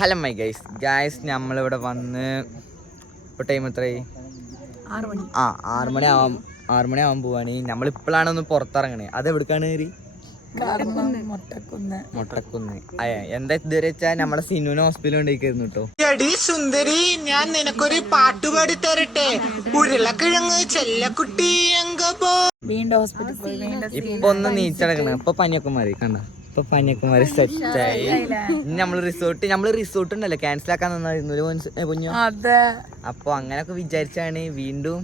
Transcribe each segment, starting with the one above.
Hello my guys നമ്മളിവിടെ വന്ന് ഇപ്പോൾ ടൈം എത്രയായി? 6 മണി. 6 മണിയാവാൻ പോവാണ്. നമ്മളിപ്പോഴാണ് ഒന്ന് പുറത്തിറങ്ങണേ. അത് എവിടേക്കാണ്? മൊട്ടക്കുന്ന്. എന്താ ഇതുവരെ വെച്ചാൽ നമ്മളെ സിനുവിനെ ഹോസ്പിറ്റലിൽ കൊണ്ടിരിക്കുന്നു കേട്ടോ. സുന്ദരി, ഞാൻ നിനക്കൊരു പാട്ടുപാടി തരട്ടെ. ഉരുളക്കിഴങ്ങ് ചെല്ലക്കുട്ടി ഇപ്പൊ ഒന്ന് നീച്ചടക്കണ. ഇപ്പൊ കന്യാകുമാരി കണ്ട. ഇപ്പൊ കന്യാകുമാരി സെറ്റായി. നമ്മള് റിസോർട്ട് ഉണ്ടല്ലോ ക്യാൻസൽ ആക്കാൻ കുഞ്ഞു. അപ്പൊ അങ്ങനൊക്കെ വിചാരിച്ചാണ് വീണ്ടും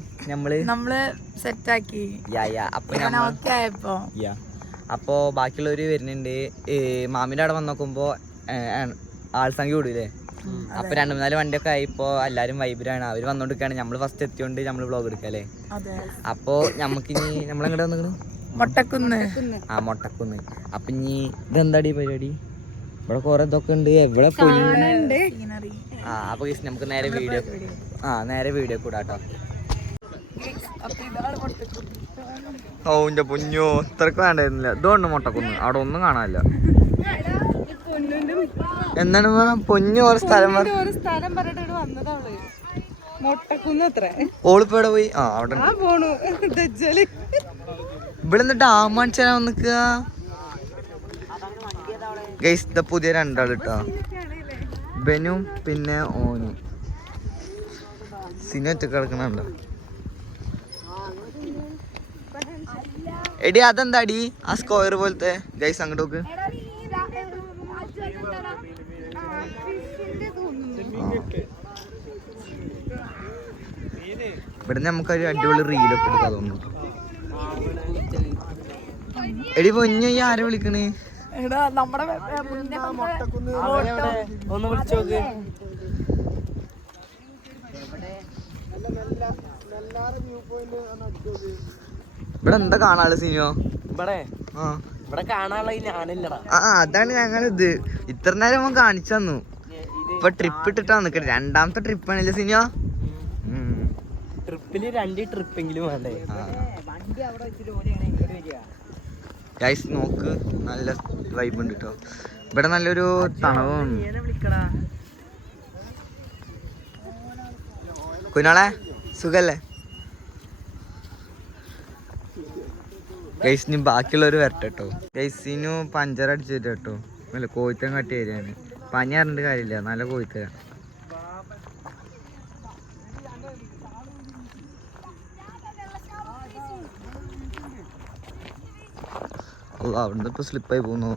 നമ്മള് സെറ്റാക്കി. അപ്പൊ ബാക്കിയുള്ളവര് വരുന്നുണ്ട്. മാമിന്റെ അവിടെ വന്ന് നോക്കുമ്പോ ആൾസംഖ്യ കൂടില്ലേ. അപ്പൊ 2-4 വണ്ടിയൊക്കെ ആയിപ്പോ എല്ലാരും വൈബിലാണ്. അവര് വന്നോണ്ടിരിക്കാണ്. നമ്മള് ഫസ്റ്റ് എത്തിയോണ്ട് നമ്മള് വ്ളോഗ് എടുക്കല്ലേ. അപ്പൊ നമുക്കിനി നമ്മളെങ്ങോട്ട് വന്നിക്കണു? മൊട്ടക്കുന്ന്. അപ്പൊ ഇനി ഇതെന്താടി പരിപാടി? ഇവിടെ കൊറേ ഇതൊക്കെ ഉണ്ട്. എവിടെ പോയി? അപ്പൊ നമുക്ക് നേരെ വീഡിയോ കൂടാട്ടോ. ഓന്റെ പൊന്നോ, ഇത്രക്ക് വേണ്ടായിരുന്നില്ല. ഇതുകൊണ്ട് മൊട്ടക്കുന്ന് അവിടെ ഒന്നും കാണാനില്ല. എന്താണ് പൊന്നു ഓരോ സ്ഥലം ഓളിപ്പോ പോയി? അവിടെ ഇവിടെ നിന്ന് ഡാം കാണിച്ചാ വന്നിക്കുക. ഗൈസ് പുതിയ 2 ആള് കേട്ടോ. ബെനും പിന്നെ ഓനും. സിനിമ കിടക്കണുണ്ടോ? എടി അതെന്താടി ആ സ്ക്വയർ പോലത്തെ? ഗൈസ് അങ്ങോട്ട് നോക്ക്. ഇവിടെ നമുക്കൊരു അടിപൊളി റീലൊക്കെ എടുക്കാൻ തോന്നുന്നു. എടി പൊന്നു, ഈ ആരെ വിളിക്കണേ? ഒന്ന് വിളിച്ചോക്ക്. ഇവിടെ എന്താ കാണാനുള്ള സിനിമ? ഇവിടെ കാണാനുള്ള ഞാനില്ലടാ. അതാണ് ഞങ്ങളിത് ഇത്ര നേരം അവൻ കാണിച്ചു തന്നു. ഇപ്പൊ ട്രിപ്പ് ഇട്ടിട്ടാ നിക്കണേ. 2ാമത്തെ ട്രിപ്പാണല്ലേ സിനിമ. ട്രിപ്പില് 2 ട്രിപ്പെങ്കിലും വേണ്ടേ? ഗൈസ് നോക്ക്, നല്ല വൈബ് ഉണ്ട് കേട്ടോ. ഇവിടെ നല്ലൊരു തണവും. കുഞ്ഞോളെ സുഖല്ലേ? ഗൈസിന് ബാക്കിയുള്ളവർ വരട്ടെ കേട്ടോ. ഗൈസിനു പഞ്ചർ അടിച്ചിട്ട് കേട്ടോ. നല്ല കോഴിത്തരം കട്ടി തരാണ്. പനി അറിഞ്ഞിട്ട് കാര്യമില്ല, നല്ല കോഴിത്തരാ. അവിടുന്ന് ഇപ്പൊ സ്ലിപ്പായി പോകുന്നു.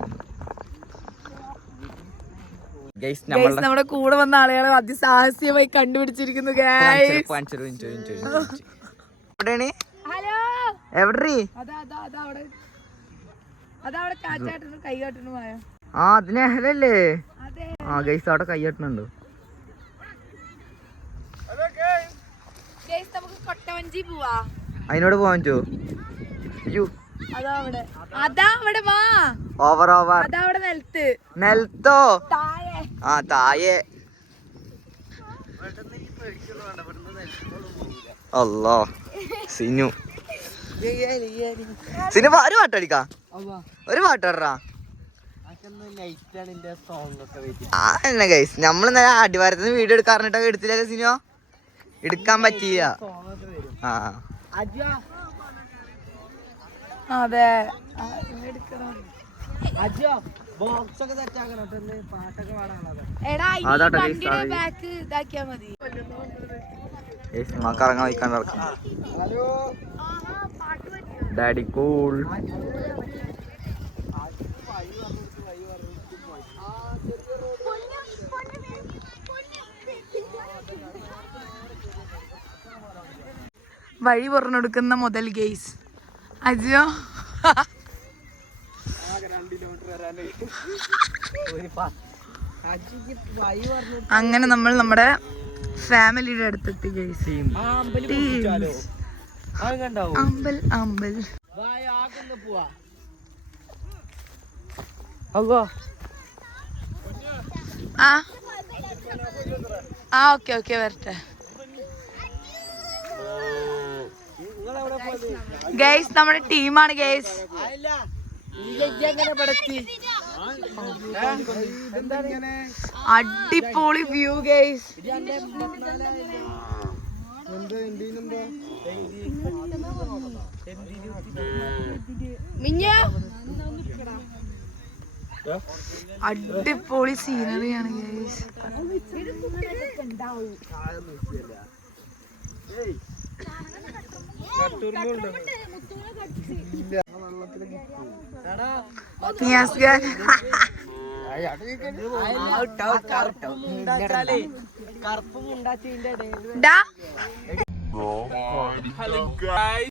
നമ്മുടെ കൂടെ വന്ന ആളുകളെ അതിസാഹസ്യമായി കണ്ടുപിടിച്ചിരിക്കുന്നു. അതിനല്ലേ ഗൈസ് അവിടെ കൈയ്യട്ടുന്നുണ്ടോ? അതിനോട് പോവാൻ പറ്റുമോ? നെൽത്തോ? താഴെ. അല്ലോ സിനു ഒരു പാട്ടടിക്കാ. ഒരു പാട്ടാ. എന്നെ ഗൈസ് നമ്മള് നേരെ അടിവാരത്തിന് വീഡിയോ എടുക്കാറിട്ടൊക്കെ എടുത്തില്ലല്ലോ സിനിമ. എടുക്കാൻ പറ്റിയില്ല. അതെ കറങ്ങാൻ വയ്ക്കാൻ നടക്കാം. Daddy cool. വഴി പറഞ്ഞെടുക്കുന്ന മുതൽ ഗെയ്സ്. അജിയോ അങ്ങനെ നമ്മൾ നമ്മുടെ ഫാമിലിയുടെ അടുത്തെത്തി ഗെയ്സ്. അമ്പൽ ഓക്കെ വരട്ടെ. ഗൈസ് നമ്മുടെ ടീമാണ് ഗൈസ്. അടിപൊളി വ്യൂ ഗൈസ്. അടിപൊളി സീനറിയാണ് ഗൈസ്.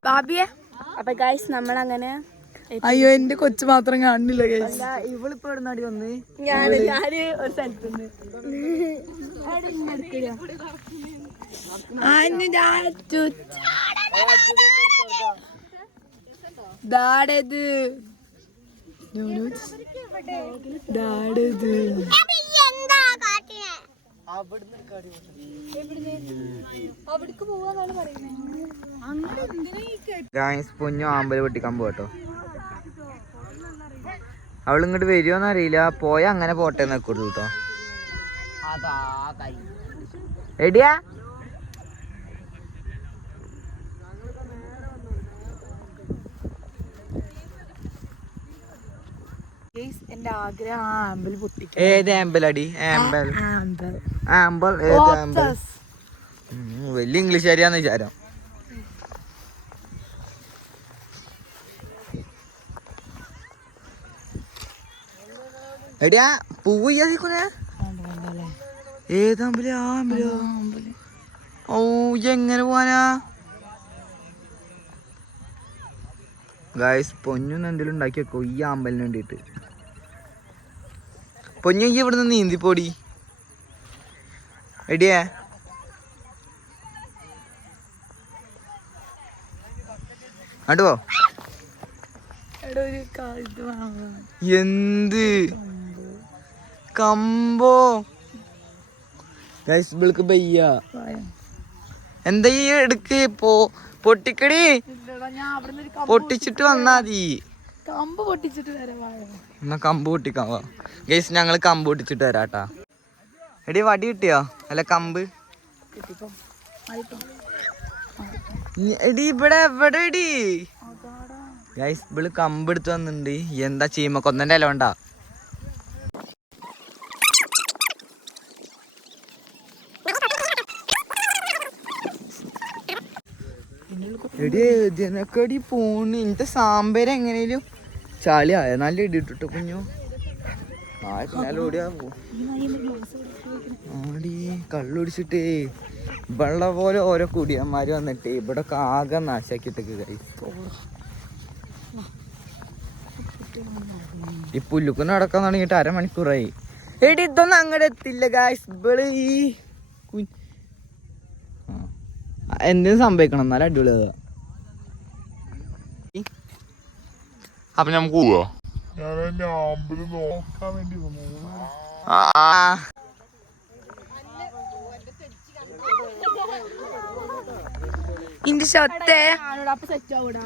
ബാബിയെ അപ്പൊ ഗൈസ് നമ്മളങ്ങനെ അയ്യോ എന്റെ കൊച്ചു മാത്രം കാണുന്നില്ല ഗൈസ്. ഇവളിപ്പോ എവിടുന്നാടി വന്ന്? ഞാന് ഒരു സ്ഥലത്തുനിന്ന് ദാടത് ദാടത് ഗായ്സ് പൊന്നു ആമ്പല് പൊട്ടിക്കാൻ പോട്ടോ. അവളിങ്ങോട്ട് വരുമോന്ന് അറിയില്ല. പോയ അങ്ങനെ പോട്ടെ നിൽക്കുള്ളൂ കേട്ടോ. എടിയാ എന്റെ ആഗ്രഹം ആ ആമ്പൽ പൊട്ടിക്കാൻ. ഏത് ആമ്പലടി? ആമ്പൽ ആമ്പൽ ഏത് ആമ്പൽ? വലിയ ഇംഗ്ലീഷുകാരിയാന്ന് വിചാരം. എടിയാ പൂവ് ചെയ്യാതിരിക്കുന്നെ? ഏതാമ്പല്? ആ ആമ്പലോ? ഓ എങ്ങനെ പോവാനാ? ഗായ്സ് പൊന്നൊന്ന് എന്തെങ്കിലും ഉണ്ടാക്കി വെക്കോ ഈ ആമ്പലിന് വേണ്ടിട്ട്. പൊന്നു ഈ ഇവിടുന്ന് നീന്തിപ്പോടി. എടിയേ അടുവോ? എന്ത് കമ്പോ? ഗൈസ് ഇവൾക്ക് ബയ്യ. എന്താ ഈ എടുക്ക് പൊട്ടിക്കടി. പൊട്ടിച്ചിട്ട് വന്നാ മതി. കമ്പ് പൊട്ടിച്ചിട്ട് വരാം. എന്നാ കമ്പ് പൊട്ടിക്കാവാ. ഗൈസ് ഞങ്ങള് കമ്പ് പൊട്ടിച്ചിട്ട് വരാട്ടാ. എടി വടി കിട്ടിയോ? അല്ല കമ്പ് എടി ഇവിടെ എവിടെ എടി? ഗൈസ് ഇവള് കമ്പ് എടുത്ത് വന്നിട്ടുണ്ട്. എന്താ ചീമക്കൊന്നന്റെ ഇല ഉണ്ടാ? എടി ഇതിനൊക്കെടി പോണ്. ഇന്നത്തെ സാമ്പാര് എങ്ങനെയും ചളിയായ നല്ല ഇടി ഇട്ടിട്ട് കുഞ്ഞു. ആടി കള്ളുടിച്ചിട്ടേ വെള്ള പോലെ ഓരോ കുടിയന്മാര് വന്നിട്ട് ഇവിടെ ആകെ നാശാക്കിട്ടൊക്കെ ഗൈസ്. ഈ പുല്ലുക്കുന്ന് നടക്കാൻ തുടങ്ങിയിട്ട് 1/2 മണിക്കൂറായി. എടി ഇതൊന്നും അങ്ങോട്ട് എത്തില്ല ഗൈസ്. ഇവള് ഈ എന്തിനും സംഭവിക്കണം എന്നാലും അടിപൊളിയാ. അപ്പൊ നമുക്ക് പോവോ? ഇന്റെ ഷൊത്തെ അപ്പൊ സെറ്റ് ആവൂടാ.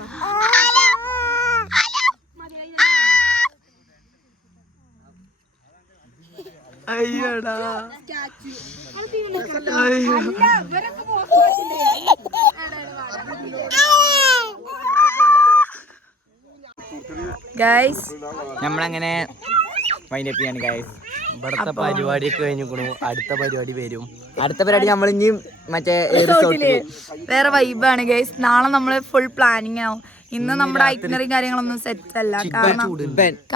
അയ്യോടാ ഗൈസ് നമ്മളങ്ങനെ വൈൻഡപ്പ് ചെയ്യാണ് ഗൈസ്. ഇവിടുത്തെ പരിപാടിയൊക്കെ കഴിഞ്ഞിരിക്കണു. അടുത്ത പരിപാടി വരും. അടുത്ത പരിപാടി നമ്മൾ ഇനി മറ്റേ വേറെ വൈബാണ് ഗൈസ്. നാളെ നമ്മള് ഫുൾ പ്ലാനിങ് ആവും. ഇന്ന് നമ്മുടെ ഐറ്റിനറി കാര്യങ്ങളൊന്നും സെറ്റ് അല്ല.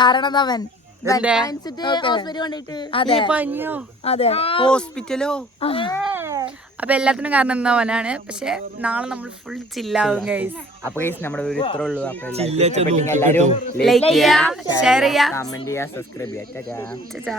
കാരണം അവൻ അതെ ഹോസ്പിറ്റലോ. അപ്പൊ എല്ലാത്തിനും കാരണം എന്താവാനാണ്. പക്ഷെ നാളെ നമ്മൾ ഫുൾ ചില്ലാവും ഗൈസ്. അപ്പൊ ഗൈസ് നമ്മുടെ വീഡിയോ ഇത്രേ ഉള്ളൂ. അപ്പൊ എല്ലാവരും ലൈക്ക് ചെയ്യാ, ഷെയർ ചെയ്യാ, കമന്റ് ചെയ്യാ, സബ്സ്ക്രൈബ് ചെയ്യാ.